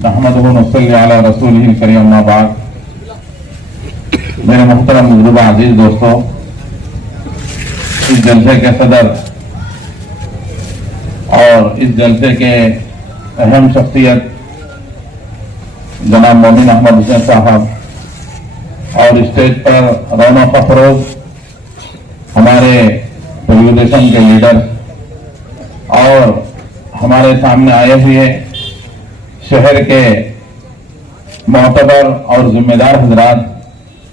अहमदुहु नस्सल्ली अला रसूलिहिल करीम अम्मा बाद। मेरे मोहतरम बुजुर्ग अजीज दोस्तों, इस जलसे के सदर और इस जलसे के अहम शख्सियत जनाब मोमिन अहमद हुसैन साहब और स्टेज पर रौनक अफरोज हमारे टेलीविजन के लीडर और हमारे सामने आए हुए शहर के मोहतबर और जिम्मेदार हजरात,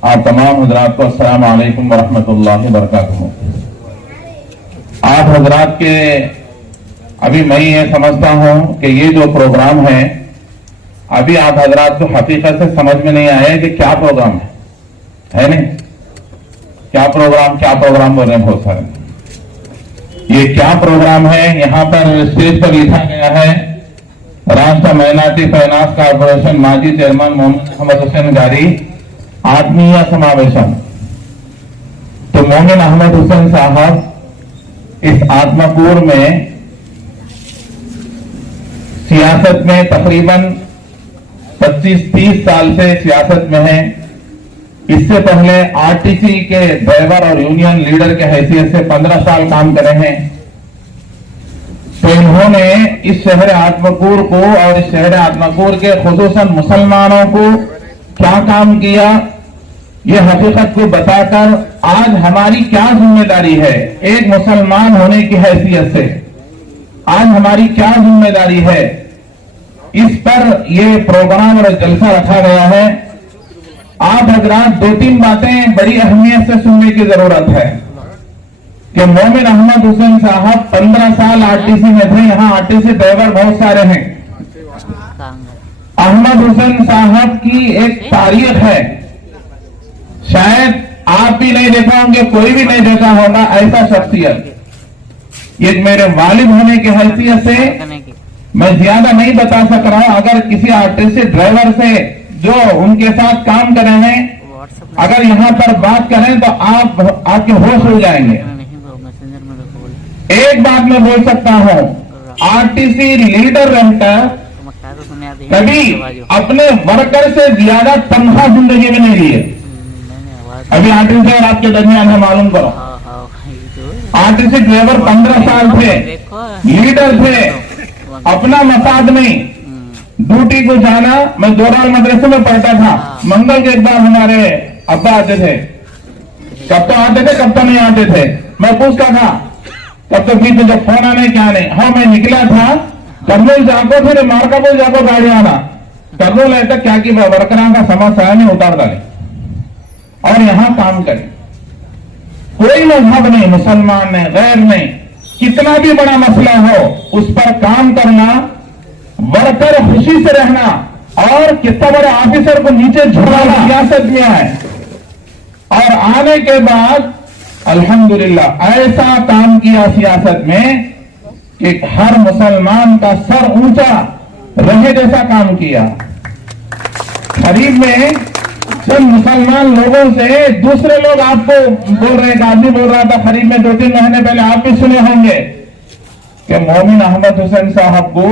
आप तमाम हजरात को अस्सलाम वालेकुम वरहमतुल्लाहि वबरकातुहू। आप हजरात के अभी मैं ये समझता हूं कि ये जो प्रोग्राम है, अभी आप हजरात को हकीकत से समझ में नहीं आया कि क्या प्रोग्राम है नहीं? क्या प्रोग्राम बोल रहे हैं बहुत सारे। ये क्या प्रोग्राम है? यहाँ पर स्टेज पर लिखा गया है राष्ट्र माइनॉरिटी फाइनेंस कॉर्पोरेशन माजी चेयरमैन मोमिन अहमद हुसैन गारी आत्मीय समावेशन। तो मोमिन अहमद हुसैन साहब इस आत्मकूर में सियासत में तकरीबन 25-30 साल से सियासत में है। इससे पहले आरटीसी के ड्राइवर और यूनियन लीडर के हैसियत से 15 साल काम करे हैं। तो इन्होंने इस शहर आत्मकूर को और इस शहर आत्मकूर के खुसूसन मुसलमानों को क्या काम किया, ये हकीकत को बताकर आज हमारी क्या जिम्मेदारी है एक मुसलमान होने की हैसियत से, आज हमारी क्या जिम्मेदारी है, इस पर यह प्रोग्राम और जलसा रखा गया है। आप हजरात 2-3 बातें बड़ी अहमियत से सुनने की जरूरत है कि मोमिन अहमद हुसैन साहब 15 साल आरटीसी में थे। यहाँ आरटीसी ड्राइवर बहुत सारे हैं। अहमद हुसैन साहब की एक तारीख है, शायद आप भी नहीं देखा होंगे, कोई भी नहीं देखा होगा ऐसा शख्सियत। ये मेरे वालिद होने की हैसियत से मैं ज्यादा नहीं बता सक रहा हूं। अगर किसी आरटीसी ड्राइवर से जो उनके साथ काम करे हैं, अगर यहाँ पर बात करें तो आपके होश हो जाएंगे। एक बात मैं बोल सकता हूं, आरटीसी लीडर रहकर कभी अपने वर्कर से ज्यादा तनख्वाह जिंदगी में नहीं लिए। अभी आरटीसी और आपके दरमियान है, मालूम करो। आरटीसी ड्राइवर 15 साल थे, लीडर थे, अपना मसाद नहीं, ड्यूटी को जाना। मैं दोराल मदरसे में पढ़ता था। मंगल के एक बार हमारे अब्बा आते थे, कब तो आते थे कब तो नहीं आते थे। मैं पूछता था कब तो बीच में जब फोन आने क्या नहीं। हाँ, मैं निकला था कर्नूल जाको, फिर मार्कापुर जाको गाड़ी आना। कर्नूल है तक क्या की वर्करा का समस्या नहीं उतार डाले और यहाँ काम करे। कोई मजहब नहीं, मुसलमान नहीं, गैर नहीं, कितना भी बड़ा मसला हो उस पर काम करना, वर्कर खुशी से रहना और कितना बड़े ऑफिसर को नीचे झुकाना सियासत में आए। और आने के बाद अल्हम्दुलिल्लाह ऐसा काम किया सियासत में कि हर मुसलमान का सर ऊंचा रहे जैसा काम किया। खरीब में चंद मुसलमान लोगों से दूसरे लोग आपको बोल रहे, एक आदमी बोल रहा था खरीब में 2-3 महीने पहले, आप भी सुने होंगे कि मोमिन अहमद हुसैन साहब को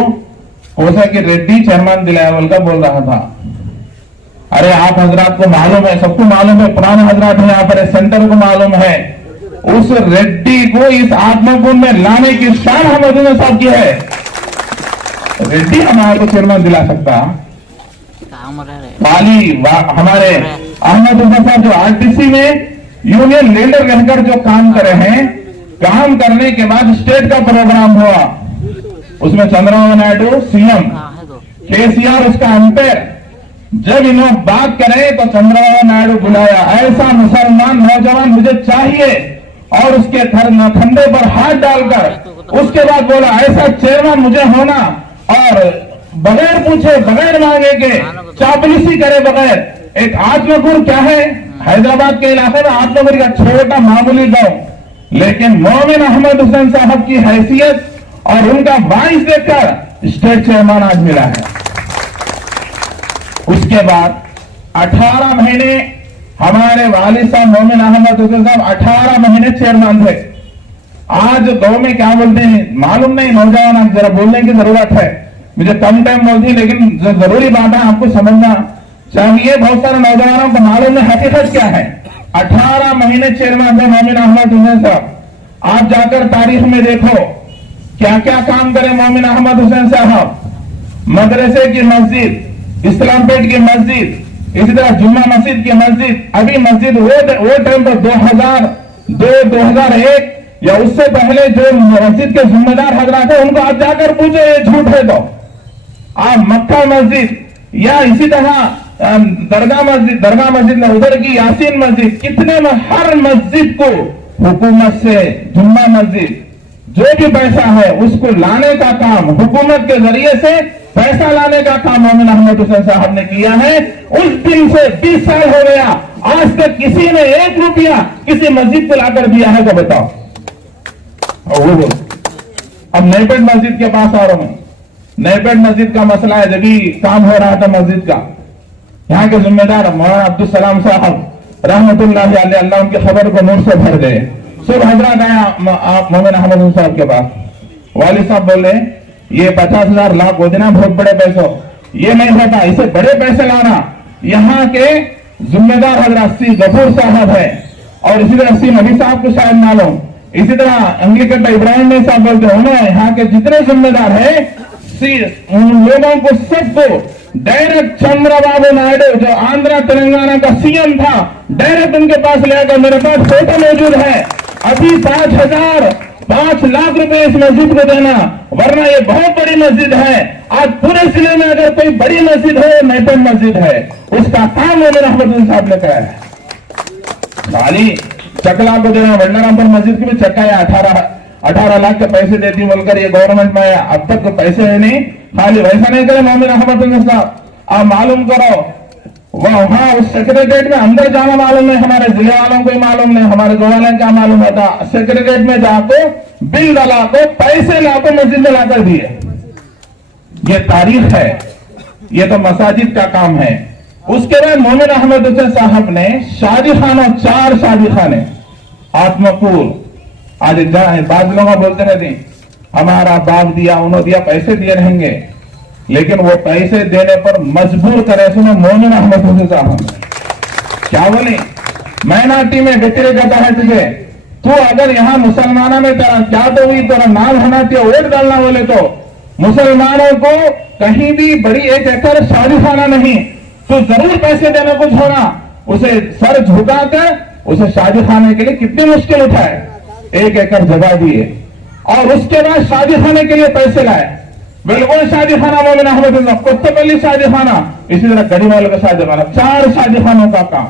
कोसा की रेड्डी चेयरमैन दिलाया बोलकर बोल रहा था। अरे आप हजरात को मालूम है, सबको मालूम है, पुराने हजरात है यहाँ पर, सेंटर को मालूम है, उस रेड्डी को इस आत्मकूर में लाने की शान अहमद हुसैन साहब की है। रेड्डी हमारे को चेयरमैन दिला सकता। वाली हमारे अहमद हुसैन साहब जो आरटीसी में यूनियन लीडर रहकर जो काम करे हैं, काम करने के बाद स्टेट का प्रोग्राम हुआ, उसमें चंद्रबाबू नायडू सीएम, केसीआर उसका अंपायर। जब इन्होंने बात करे तो चंद्रबाबू नायडू बुलाया, ऐसा मुसलमान नौजवान मुझे चाहिए, और उसके कंधे पर हाथ डालकर उसके बाद बोला ऐसा चेयरमैन मुझे होना, और बगैर पूछे बगैर मांगे के चापलूसी करे बगैर। एक आत्मकूर क्या है, हैदराबाद के इलाके में आत्मकूर का छोटा मामूली गांव, लेकिन मोमिन अहमद हुसैन साहब की हैसियत और उनका वाइस देखकर स्टेट चेयरमैन आज मिला है। उसके बाद 18 महीने हमारे वालिद साहब मोमिन अहमद हुसैन साहब 18 महीने चेयरमैन थे। आज गांव में क्या बोलते हैं मालूम नहीं, नौजवान जरा बोलने की जरूरत है। मुझे कम टाइम बोलती, लेकिन जो जरूरी बात है आपको समझना चाहिए। बहुत सारे नौजवानों को मालूम है हकीकत क्या है। 18 महीने चेयरमैन थे मोमिन अहमद हुसैन साहब। आप जाकर तारीख में देखो क्या क्या काम करे मोमिन अहमद हुसैन साहब। मदरसे की मस्जिद, इस्लामपेट की मस्जिद, इसी तरह जुम्मा मस्जिद की मस्जिद। अभी मस्जिद वो टाइम पर 2001 या उससे पहले जो मस्जिद के जिम्मेदार हजरात है उनको आप जाकर पूछो ये झूठ है तो। आप मक्का मस्जिद या इसी तरह दरगाह मस्जिद में उधर की यासीन मस्जिद, कितने हर मस्जिद को हुकूमत से जुम्मा मस्जिद जो भी पैसा है उसको लाने का काम, हुकूमत के जरिए से पैसा लाने का काम मोमिन अहमद हुसैन साहब ने किया है। उस दिन से 20 साल हो गया, आज तक किसी ने 1 रुपया किसी मस्जिद को लाकर दिया है तो बताओ। वो अब नईपेट मस्जिद के पास आ रहा हूं। नईपेट मस्जिद का मसला है, जब भी काम हो रहा था मस्जिद का, यहाँ के जिम्मेदार मौलाना अब्दुल सलाम साहब रहमतुल्लाह अलैह, अल्लाह उनकी खबर को नूर से भर दे, सब हजरात आया मोमिन अहमद हुसैन साहब के पास। वालिद साहब बोले ये 50,000 लाख हो देना बहुत बड़े पैसों, ये नहीं होता, इसे बड़े पैसे लाना। यहाँ के जिम्मेदार हजरत सी गफूर साहब है और इसी तरह सी नबी साहब को शायद मालूम, इसी तरह अंग्लिकन इब्राहिम ने साहब बोलते हैं, उन्हें यहाँ के जितने जिम्मेदार है उन लोगों को सबको डायरेक्ट चंद्रबाबू नायडू जो आंध्र तेलंगाना का सीएम था, डायरेक्ट उनके पास ले आकर, मेरे पास फोटो मौजूद है, अभी 5 लाख रुपए इस मस्जिद को देना, वरना ये बहुत बड़ी मस्जिद है। आज पूरे जिले में अगर कोई बड़ी मस्जिद है नईपेट मस्जिद है, उसका काम मोमिन अहमद साहब ने कहा है। खाली चकला को देना, वल्लरामपुर मस्जिद की भी चक्का है 18 लाख के पैसे देती बोलकर ये गवर्नमेंट में आया, अब तक तो पैसे है नहीं। खाली वैसा नहीं करे मोमिन अहमद साहब, आप मालूम करो वहां उस सेक्रेटरीट में अंदर जाना मालूम नहीं, हमारे जिले वालों को मालूम नहीं, हमारे गोवालन क्या मालूम होता। सेक्रेटरीट में जाको बिल डला को पैसे लाको मस्जिद में लाकर दिए। ये तारीख है, ये तो मसाजिद का काम है। उसके बाद मोमिन अहमद हुसैन साहब ने शादी खानों 4 शादी खाने आत्मकूल, आज बाद लोग बोलते रहते हमारा बाप दिया उन्होंने दिया, पैसे दिए रहेंगे, लेकिन वो पैसे देने पर मजबूर करे सुनो मोमिन अहमद हुसैन साहब क्या बोले, माइनॉरिटी में व्यतिरिकता है तुझे, तू अगर यहाँ मुसलमानों में तेरा क्या तो हुई, तेरा नाम होना चाहिए, वोट डालना बोले तो मुसलमानों को कहीं भी बड़ी 1 एकड़ शादी खाना नहीं, तो जरूर पैसे देने को छोड़ा, उसे सर झुकाकर उसे शादी खाने के लिए कितनी मुश्किल उठाए, 1 एकड़ जगह दिए और उसके बाद शादी खाने के लिए पैसे लाए। बिल्कुल शादी खाना मोमिन अहमद कोत्तपल्ली शादी खाना, इसी तरह गढ़ीवाल का शादी खाना, 4 शादी खानों का काम।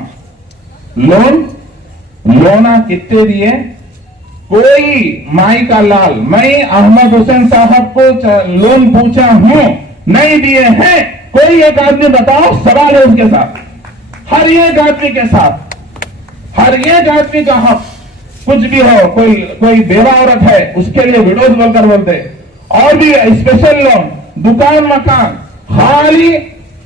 लोना कितने दिए, कोई माई का लाल, मैं अहमद हुसैन साहब को लोन पूछा हूं नहीं दिए हैं, कोई एक आदमी बताओ, सवाल है उसके साथ, हर एक आदमी के साथ, हर एक आदमी का हक, कुछ भी हो, कोई बेवा औरत है उसके लिए विडोज बोलकर बोलते, और भी स्पेशल लोन, दुकान मकान खाली,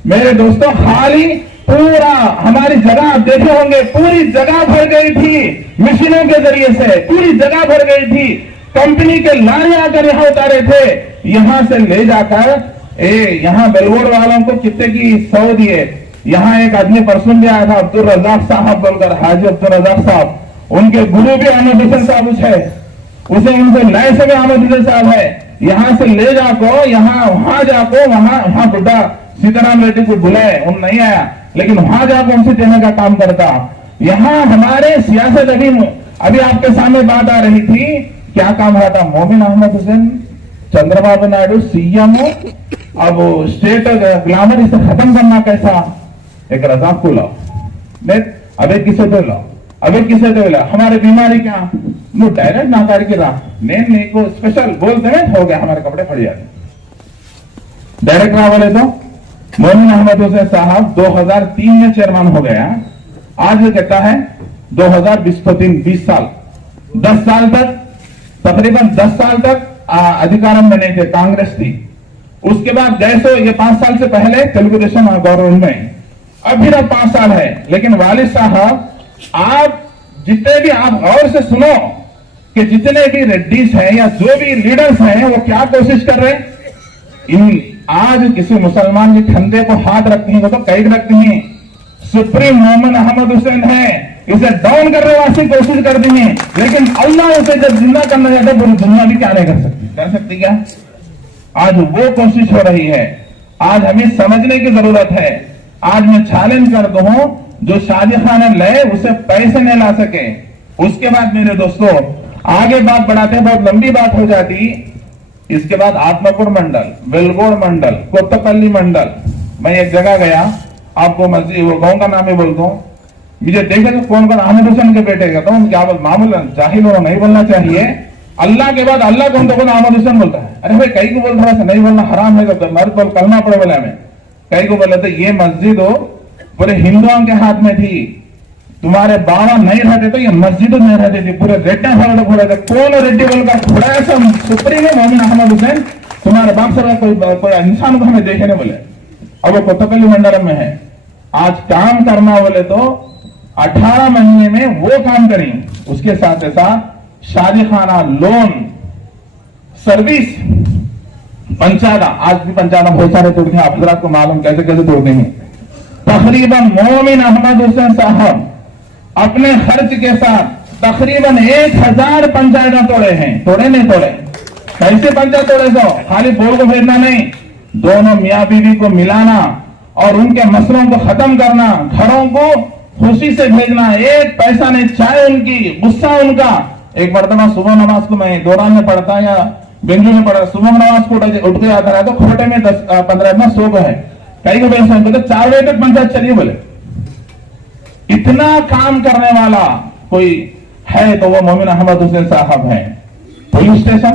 मेरे दोस्तों खाली पूरा हमारी जगह आप देखे होंगे, पूरी जगह भर गई थी मशीनों के जरिए से, पूरी जगह भर गई थी, कंपनी के लारे आकर यहां उतारे थे, यहां से ले जाकर यहां बेलवोर वालों को कितने की 100 दिए। यहां एक आदमी परसों भी आया था अब्दुल रजाक साहब बोलकर, हाजी अब्दुल रजाक साहब, उनके गुरु भी अहमद हुसैन साहब है, उसे उनसे नए से भी अहमद हुसैन साहब है, यहां से ले जाको, यहाँ वहां जाको, वहां बुढ़ा सीताराम रेड्डी को बुलाए, उन नहीं आया, लेकिन वहां जाकर उनसे देने का काम करता। यहां हमारे सियासत अभी आपके सामने बात आ रही थी, क्या काम रहा था, मोमिन अहमद हुसैन चंद्रबाबू नायडू सीएम, अब स्टेट ग्लैमर इसे खत्म करना कैसा, एक रजाक को लाओ, अबे किसे तो लाओ, अबे किसे तो लाओ, हमारे बीमारी क्या वो डायरेक्ट नाकार की रहा नहीं को स्पेशल बोलते हैं, हो गया हमारे कपड़े फट जाते डायरेक्ट ना बोले तो। मोमिन अहमद हुसैन साहब 2003 में चेयरमैन हो गया, आज ये कहता है 2020 साल, 10 साल तक, तकरीबन 10 साल तक अधिकार में नहीं थे, कांग्रेस थी, उसके बाद गए ये 5 साल से पहले तेलुगु देशम गवर्नमेंट में, अब भी 5 साल है। लेकिन वालिद साहब आप जितने भी आप गौर से सुनो कि जितने भी रेड्डीज हैं या जो भी लीडर्स हैं वो क्या कोशिश कर रहे हैं, इन आज किसी मुसलमान के खंधे को हाथ रखती हैं, वो तो कैद रखती हैं। सुप्रीम मोमिन अहमद हुसैन है, इसे डाउन करने वास्ते कोशिश करती हैं, लेकिन अल्लाह उसे जब जिंदा करना चाहता है पूरी दुनिया भी क्या नहीं कर सकती क्या? आज वो कोशिश हो रही है। आज हमें समझने की जरूरत है। आज मैं चैलेंज कर दूं, जो शाहजहां ने ले उसे पैसे नहीं ला सके। उसके बाद मेरे दोस्तों आगे बात बढ़ाते, बहुत लंबी बात हो जाती। इसके बाद आत्मपुर मंडल, बेलगोड़ मंडल, कोत्तपल्ली मंडल, मैं एक जगह गया, आपको मस्जिद वो गांव का नाम ही बोलता हूं। मुझे देखे तो कौन कौन अहमद हुसैन के बेटे कहता हूँ, क्या मामूल जाहिल हो नहीं बोलना चाहिए। अल्लाह के बाद अल्लाह कौन तो कौन अहमद हुसैन बोलता है। अरे भाई कई को बोल थोड़ा सा नहीं बोलना हराम है, तो मर्द बोल कलमा पड़े बोले हमें। कई को बोले तो ये मस्जिद हो पूरे हिंदुओं के हाथ में थी, तुम्हारे बाबा नहीं रहते तो ये मस्जिद नहीं रहती थी, पूरे रेड्डा फॉलो खोले थे। कौन रेड्डी बोलकर थोड़ा सा सुप्रीम है मोमिन अहमद हुसैन, तुम्हारे बाप से कोई इंसान को हमें देखे नहीं बोले। अब वो कोत्तपल्ली मंडलम में है। आज काम करना बोले तो 18 महीने में वो काम करें, उसके साथ साथ शादी खाना, लोन, सर्विस, पंचायत। आज भी पंचायत बहुत सारे तोड़ते हैं, आप हजरात को मालूम कैसे कैसे तोड़ते हैं। तकरीबन मोमिन अहमद हुसैन साहब अपने खर्च के साथ तकरीबन 1000 पंचायत तोड़े हैं। तोड़े नहीं तोड़े? कैसे पंचायत तोड़े? तो खाली बोल को भेजना नहीं, दोनों मियाँ बीवी को मिलाना और उनके मसलों को खत्म करना, घरों को खुशी से भेजना, एक पैसा नहीं, चाहे उनकी गुस्सा उनका। एक मरतबा सुबह नमाज को मैं दौरान में पढ़ता या बेंजू में पढ़ा, सुबह नमाज को उठ के आता रहा तो खोटे में 10-15 में सो गए। कई को बेचते तो 4 बजे तक पंचायत चलिए बोले। इतना काम करने वाला कोई है तो वो मोमिन अहमद हुसैन साहब है। पुलिस स्टेशन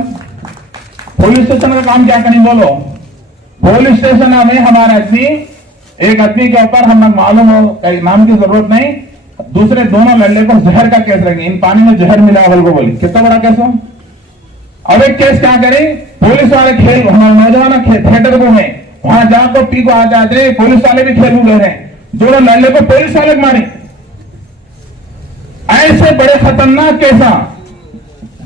का काम क्या करें बोलो? पुलिस स्टेशन में हमारे आदमी, एक आदमी के ऊपर हम मालूम हो, नाम की जरूरत नहीं, दूसरे दोनों लड़ने को जहर का केस रखेंगे, इन पानी में जहर मिला को बोली, कितना बड़ा केस हो। अब एक केस क्या करे, पुलिस वाले खेल, हमारे नौजवान थिएटर को है, वहां जाकर पी को आ जाते, पुलिस वाले भी खेल गए हैं, दोनों लड़ने को पुलिस वाले मारे। ऐसे बड़े खतरनाक केसा,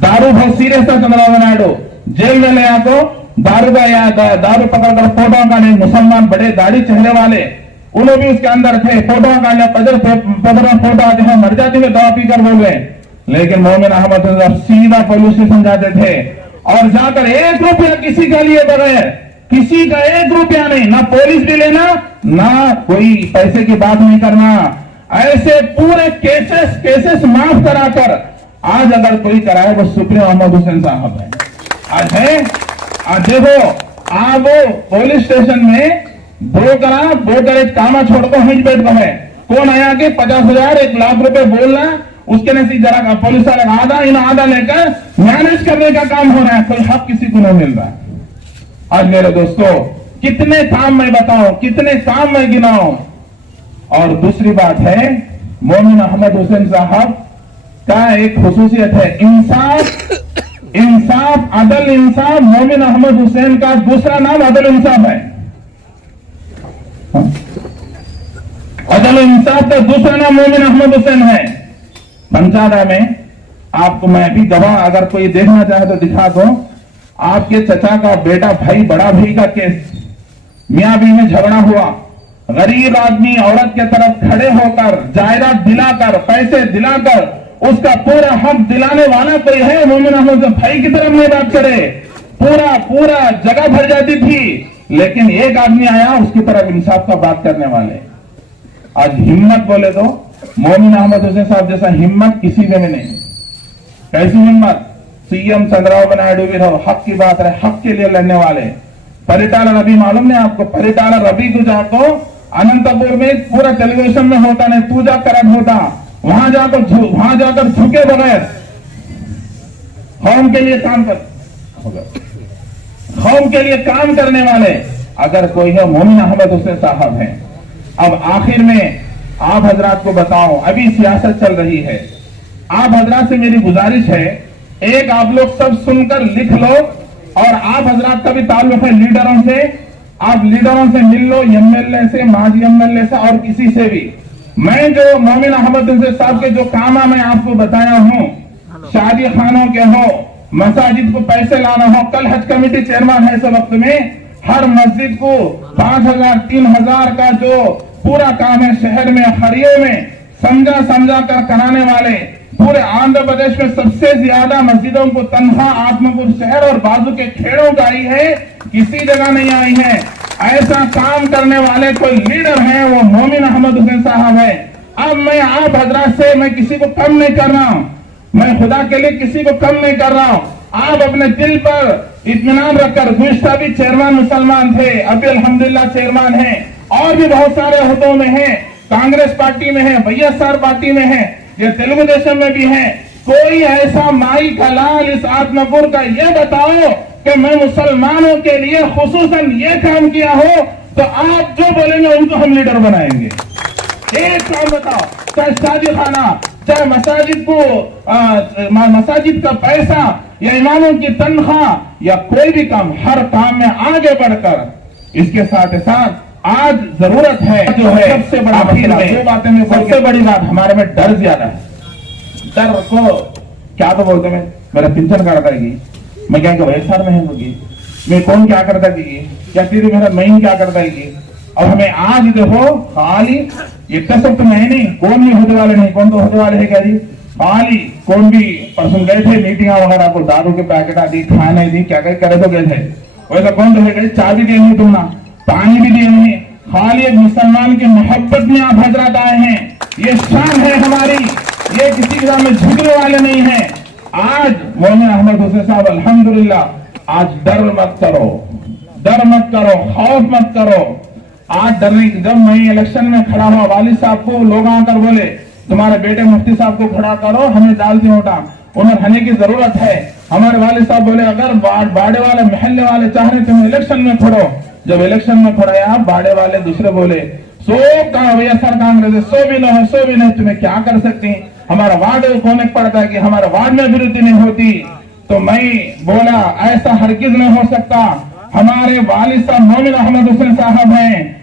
दारू बहुत सीरियस था। चंद्रबाबू नायडू जेल में ले आको दारू का दारू पकड़कर फोटो का नहीं, मुसलमान बड़े दाढ़ी चेहरे वाले उन्होंने भी उसके अंदर थे, फोटो का लिया, पदर फोटो आते हैं, मर जाते हैं दवा पीकर बोल रहे। लेकिन मोमिन अहमद सीधा पुलिस स्टेशन जाते थे और जाकर 1 रुपया किसी के लिए बगैर, किसी का 1 रुपया नहीं, ना पुलिस भी लेना, ना कोई पैसे की बात नहीं करना। ऐसे पूरे केसेस माफ कराकर आज अगर कोई कराए वो सुप्रीम अहमद हुसैन साहब है। आज है, आज देखो आप वो पुलिस स्टेशन में ब्रोकरेज कामा छोड़कर हिंज बैठ है, कौन आया कि 50,000 1 लाख रुपए बोलना, उसके नसी जरा पुलिस वाले आधा लेकर मैनेज करने का काम हो रहा है, कोई हक किसी को नहीं मिल रहा है। आज मेरे दोस्तों कितने काम मैं बताऊं, कितने काम मैं गिनाऊं। और दूसरी बात है, मोमिन अहमद हुसैन साहब का एक खुसूसियत है, इंसाफ, अदल इंसाफ। मोमिन अहमद हुसैन का दूसरा नाम अदल इंसाफ है। अदल इंसाफ का दूसरा नाम मोमिन अहमद हुसैन है। पंचादा में आपको मैं अभी गवाह, अगर कोई देखना चाहे तो दिखा दो, आपके चचा का बेटा भाई, बड़ा भाई का केस, मियां बीवी में झगड़ा हुआ, गरीब आदमी औरत के तरफ खड़े होकर जायदाद दिलाकर, पैसे दिलाकर उसका पूरा हक दिलाने वाला कोई है? मोमिन अहमद भाई की तरफ नहीं बात करे, पूरा जगह भर जाती थी, लेकिन एक आदमी आया उसकी तरफ इंसाफ का बात करने वाले। आज हिम्मत बोले तो मोमिन अहमद हुसैन साहब जैसा हिम्मत किसी में नहीं। कैसी हिम्मत? सीएम चंद्रबाबू नायडू भी रहो, हक की बात रहे, हक के लिए लड़ने वाले। परिटाला रवि मालूम नहीं आपको? परिटाला रवि को जाको अनंतपुर में पूरा टेलीविजन में होता नहीं, पूजा करत होता, वहां जाकर झुके बगैर कौम के लिए काम करने वाले अगर कोई है, मोमिन अहमद हुसैन साहब हैं। अब आखिर में आप हजरात को बताऊं, अभी सियासत चल रही है, आप हजरात से मेरी गुजारिश है, एक आप लोग सब सुनकर लिख लो, और आप हजरात का भी ताल्लुक है लीडरों से, आप लीडरों से मिल लो, एमएलए से, माजी एमएलए से और किसी से भी। मैं जो मोमिन अहमद हुसैन साहब के जो काम मैं आपको बताया हूं, शादी खानों के हो, मसाजिद को पैसे लाना हो, कल हज कमेटी चेयरमैन है इस वक्त में, हर मस्जिद को 5,000 3,000 का जो पूरा काम है शहर में हरियो में समझा कर कराने वाले, पूरे आंध्र प्रदेश में सबसे ज्यादा मस्जिदों को तनख्वाह आत्मपुर शहर और बाजू के खेड़ों का आई है, किसी जगह नहीं आई है। ऐसा काम करने वाले कोई लीडर है वो मोमिन अहमद हुसैन साहब है। अब मैं आप हजरात से मैं किसी को कम नहीं कर रहा हूं, मैं खुदा के लिए किसी को कम नहीं कर रहा हूं। आप अपने दिल पर इत्मीनान रखकर, गुज़श्ता भी चेयरमैन मुसलमान थे, अभी अल्हम्दुलिल्लाह चेयरमैन हैं, और भी बहुत सारे ओहदों में हैं, कांग्रेस पार्टी में है, वाईएसआर पार्टी में है, ये तेलुगु देशम में भी है। कोई ऐसा माई का लाल इस आत्मपुर का ये बताओ कि मैं मुसलमानों के लिए खुसूसन ये काम किया हो, तो आप जो बोलेंगे उनको हम लीडर बनाएंगे। एक काम बताओ, चाहे शादी खाना, चाहे मसाजिद को मसाजिद का पैसा या इमामों की तनख्वाह या कोई भी काम, हर काम में आगे बढ़कर इसके साथ साथ आज जरूरत है जो है सबसे बड़ा मसला, दो बातें में सबसे बड़ी बात हमारे में डर ज्यादा है। डर को क्या तो बोलते हैं, मेरा पिंचन कर देगी, मैं क्या वैसा में होगी, मैं कौन क्या कर देगी, क्या तेरी मेरा महीन क्या कर देगी। अब हमें आज देखो खाली इतना सब तो नहीं, कौन भी होने वाले नहीं, कौन तो होने वाले है क्या जी, खाली कौन भी पर्सन गए थे मीटिंग वगैरह को, दारू के पैकेट आदि खाने दी क्या क्या करे तो गए थे, वैसा कौन तो है, चाय भी दी नहीं तुमना, पानी भी दिए नहीं, खाली एक मुसलमान की मोहब्बत में आप हजरत आए हैं। ये शान है हमारी, ये किसी के सामने झुकने वाले नहीं है। आज मोमिन अहमद हुसैन साहब अल्हम्दुलिल्लाह, आज डर मत करो, डर मत करो, खौफ मत करो। आज डरने, जब मैं इलेक्शन में खड़ा हुआ, वालिद साहब को लोग आकर बोले तुम्हारे बेटे मुफ्ती साहब को खड़ा करो, हमें डालती होटा, उन्हें रहने की जरूरत है। हमारे वालिद साहब बोले अगर बाड़े वाले महल्ले वाले चाह रहे तुम इलेक्शन में खड़ो, जब इलेक्शन में खड़ा बाड़े वाले दूसरे बोले सो कहा भैया सर कांग्रेस सो भी नहीं, सो भी नहीं, तुम्हें क्या कर सकती, हमारा वार्ड होने पड़ता है कि हमारे वार्ड में विरोधी नहीं होती। तो मैं बोला ऐसा हरगिज नहीं हो सकता, हमारे वालिद साहब मोमिन अहमद हुसैन साहब हैं,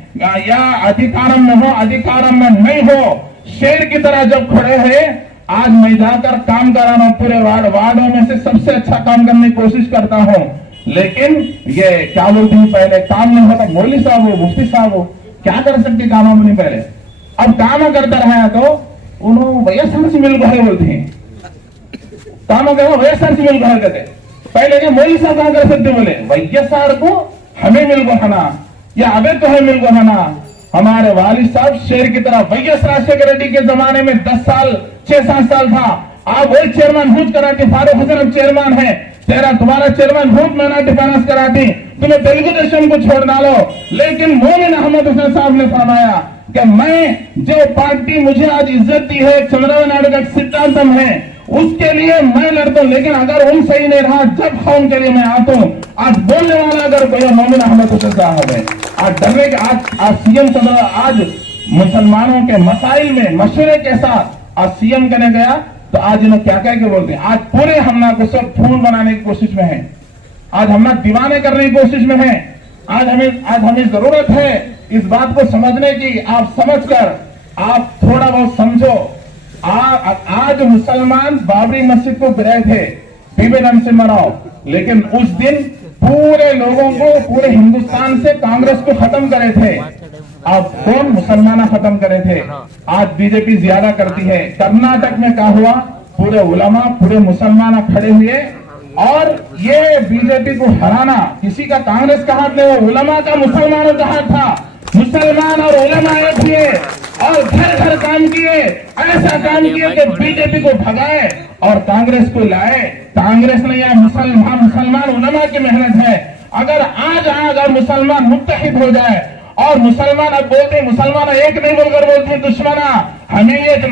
या अधिकारम में हो अधिकारम में नहीं हो, शेर की तरह जब खड़े हैं, आज मैं जाकर काम कराना हूं, पूरे वार्डों में से सबसे अच्छा काम करने की कोशिश करता हूं। लेकिन ये क्या बोलते हैं, पहले काम नहीं होता, मौलवी साहब हो मुफ्ती साहब हो क्या कर सकते कामों में नहीं, पहले अब काम करता रहा तो उन्होंने वैएसआर से मिल गए बोलते हैं, काम कर वैएसआर से मिल गए कहते, पहले क्या मौलवी साहब क्या कर सकते, बोले वैएसआर को हमें मिल गया या अबे तो है मिल गया। हमारे वालिद साहब शेर की तरह वाईएस राजशेखर रेड्डी के जमाने में 10 साल 6-7 साल था, आप वही चेयरमैन हुज कराती, फारूक हसन अब चेयरमैन है, तेरा तुम्हारा चेयरमैन हुज माइनॉरिटी फाइनेंस कराती, तुम्हें तेलुगु देशम को छोड़ डालो। लेकिन मोमिन अहमद हुसैन साहब ने फरमाया कि मैं जो पार्टी मुझे आज इज्जत दी है, चंद्रबाबू नायडू का सिद्धांतम है, उसके लिए मैं लड़ता हूं, लेकिन अगर उन सही नहीं रहा जब खाऊं के लिए मैं आता हूं। आज बोलने वाला अगर भैया मोमिन अहमद हुसैन साहब है, आज डरने के आज सीएम आज मुसलमानों के मसाइल में मशवरे के साथ आज सीएम करने गया, तो आज इन्हें क्या कह के बोलते हैं, आज पूरे हमला को सब फूल बनाने की कोशिश में है, आज हमला दीवाने करने की कोशिश में है। आज हमें जरूरत है इस बात को समझने की, आप समझकर आप थोड़ा बहुत समझो। आज मुसलमान बाबरी मस्जिद को गिराए थे बीबी नरसिम्हा राव, लेकिन उस दिन पूरे लोगों को, पूरे हिंदुस्तान से कांग्रेस को खत्म करे थे। अब कौन मुसलमान खत्म करे थे, आज बीजेपी ज्यादा करती है। कर्नाटक में क्या हुआ, पूरे उलमा पूरे मुसलमान खड़े हुए, और ये बीजेपी को हराना किसी का कांग्रेस का हाथ नहीं, वो उलमा का मुसलमानों का हाथ था। मुसलमान और उलमा एक हुए और घर घर काम किए, ऐसा काम किए कि बीजेपी को भगाए और कांग्रेस को लाए। कांग्रेस ने या मुसलमान उलमा की मेहनत है। अगर अगर मुसलमान मुत्तहिद हो जाए, और मुसलमान अब बोलते मुसलमान एक नहीं बोलकर बोलते दुश्मना, हमें एक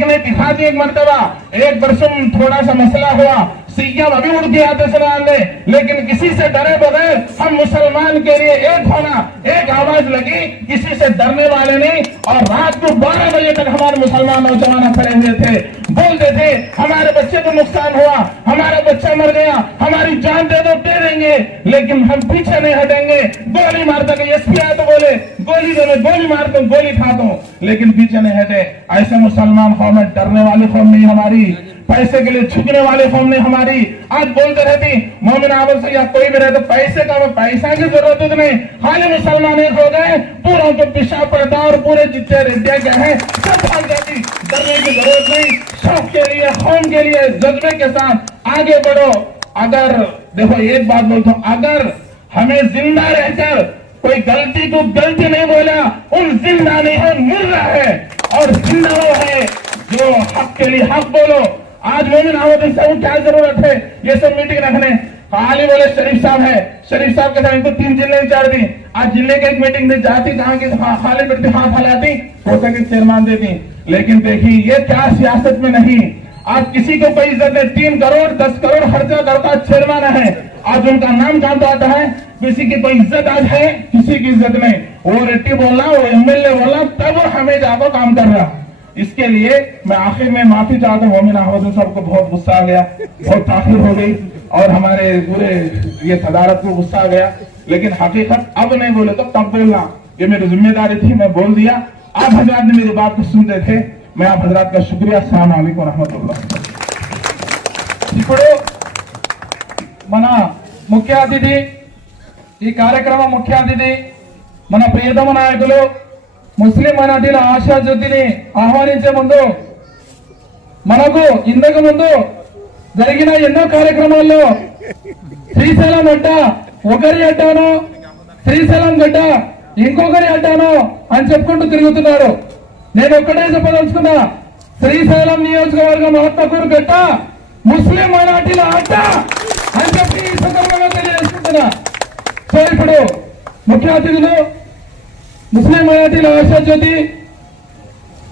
नहीं दिखाती एक मर्तबा, एक बरसों थोड़ा सा मसला हुआ, सीएम अभी उड़ के आते सुनाने, लेकिन किसी से डरे बगैर हम मुसलमान के लिए एक होना, एक आवाज लगी, किसी से डरने वाले नहीं। और रात को 12 बजे तक हमारे मुसलमान नौजवान खड़े हुए थे, बोलते थे हमारे बच्चे को नुकसान हुआ, हमारा बच्चा मर गया, हमारी जान दे देंगे, लेकिन हम पीछे नहीं हटेंगे। गोली मारता कि एसपी आए तो बोले गोली दे, गोली मारता हूँ, गोली खाता हूँ, लेकिन पीछे नहीं हटे। ऐसे मुसलमान कौम है, डरने वाली कौम नहीं हमारी। पैसे के लिए झुकने वाले कौम ने हमारी आज बोलते रहती मोमिन आवाज से या कोई भी रहे तो पैसे का पैसा की जरूरत नहीं, खाली मुसलमान एक हो गए पूरा तो पेशाब पड़ता और पूरे जितने रेडिया गए हैं सब भाग जाती। डरने की जरूरत नहीं, शौक के लिए कौम के लिए जज्बे के साथ आगे बढ़ो। अगर देखो एक बात बोलता हूं, अगर हमें जिंदा रहकर कोई गलती को गलती नहीं बोला, उन जिंदा नहीं है मुर्दा है, और जिंदा वो है जो हक के लिए हक बोलो। आज मोमिन आवाज से क्या जरूरत है ये सब मीटिंग रखने? खाली बोले शरीफ साहब है, शरीफ साहब के साथ इनको 3 जिले चार दी, आज जिले के एक मीटिंग में जाती जहां की खाली बैठती हाथ हलाती हो सके चेयरमैन देती। लेकिन देखिए ये क्या सियासत में नहीं, आज किसी को कोई इज्जत नहीं, 3 करोड़ 10 करोड़ खर्चा करता चेयरमैन है, आज उनका नाम कहां तो आता है, किसी की कोई इज्जत आज है, किसी की इज्जत नहीं। वो रेड्डी बोलना, वो एमएलए बोलना, तब वो हमें जाकर काम कर रहा। इसके लिए मैं आखिर में माफी चाहता हूँ, मोमिन अहमद साहब को बहुत गुस्सा आ गया, बहुत ताखिर हो गई और हमारे पूरे ये सदारत को गुस्सा आ गया। लेकिन हकीकत अब नहीं बोले तो तब बोलना, ये मेरी जिम्मेदारी थी, मैं बोल दिया। आप हजरात ने मेरी बात को सुनते थे, मैं आप हजरात का शुक्रिया। अस्सलाम वालेकुम रहमतुल्लाह। ఇప్పుడు మన ముఖ్య అతిథి, ఈ కార్యక్రమ ముఖ్య అతిథి మన ప్రియతమ నాయకులు ముస్లిం మైనార్టీల ఆశా జ్యోతిని ఆహ్వానించే ముందు మనకు ఇంతకు ముందు జరిగిన ఎన్నో కార్యక్రమాల్లో శ్రీశైలం అడ్డ ఒకరి అడ్డాను, శ్రీశైలం గడ్డ ఇంకొకరి అడ్డాను అని చెప్పుకుంటూ తిరుగుతున్నారు. నేను ఒక్కటే చెప్పదలుచుకున్నా, శ్రీశైలం నియోజకవర్గం ఆత్మకూరు గడ్డ ముస్లిం మైనార్టీల అడ్డ అని చెప్పి ఈ సందర్భంగా తెలియజేసుకుంటున్నా. సో ఇప్పుడు ముఖ్య అతిథులు ముస్లిం మైనార్టీల ఆశా జ్యోతి